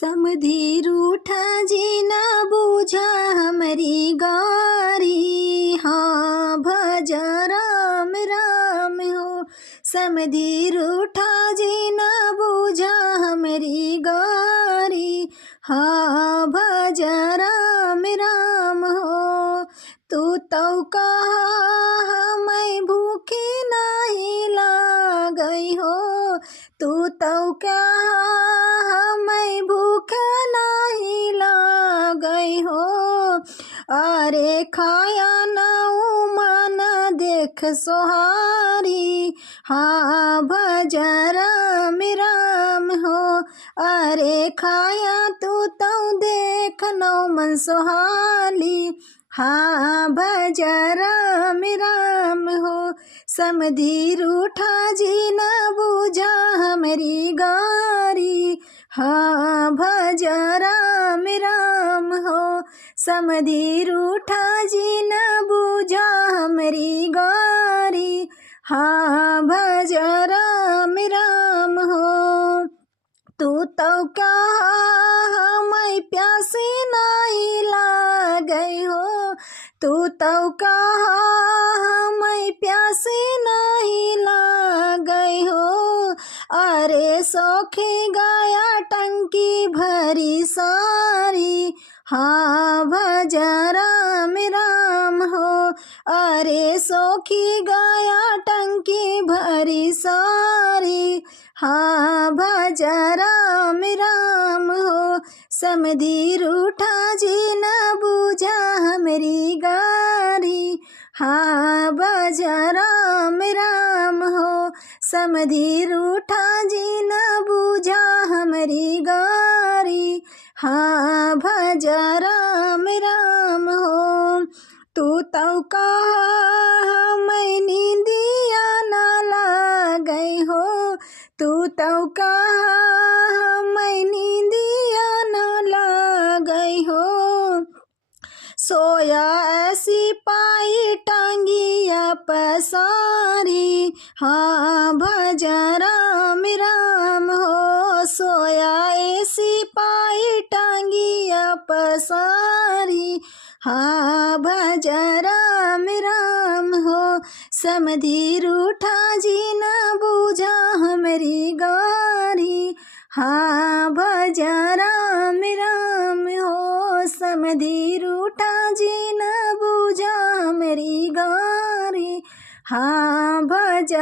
समधी रूठा जी ना बूझा हमारी गारी। हाँ भज राम राम हो। समधी रूठा जी ना बूझा हमारी गारी। हाँ भज राम राम हो। तू तो कहा मैं भूखी नहीं लागई हो। तू तो कहा मैं भूखा नहीं लागई हो। अरे खाया नाऊ माना देख सोहारी। हाँ भज राम राम हो। अरे खाया तू तो देख नौ मन सोहाली। हाँ भज राम राम हो। समधी रूठा जी न बूझा हमारी गारी। हाँ भज राम राम हो। समधी रूठा जी न बूझा हमारी गारी। हाँ भज राम राम हो। तू तो कहा मैं प्यासी नहीं लागई हो। तू तो कहा मैं प्यासी नहीं लागई हो। अरे सौखी गाया टंकी भरी सारी। हाँ भज राम राम हो। अरे सौखी गाया टंकी भरी सारी। हाँ भज राम राम हो। समधी रूठा जी न बूझा हमारी गारी। हाँ भज राम राम हो। समधी रूठा जी न बूझा हमारी गारी। हाँ भज राम राम हो। तू तो कहा मैं नींदिया ना लागई हो। तू तो कहा मैं नींदिया न लागई हो। सोया ऐसी पाई टांगिया पसारी। हाँ भज राम राम हो। सोया ऐसी पाई टांगिया पसारी। हाँ भज राम राम हो। समधी रूठा जी न बूझा हमारी गारी। हाँ भज राम राम हो। समधी रूठा जी न बूझा हमारी गारी। हाँ भज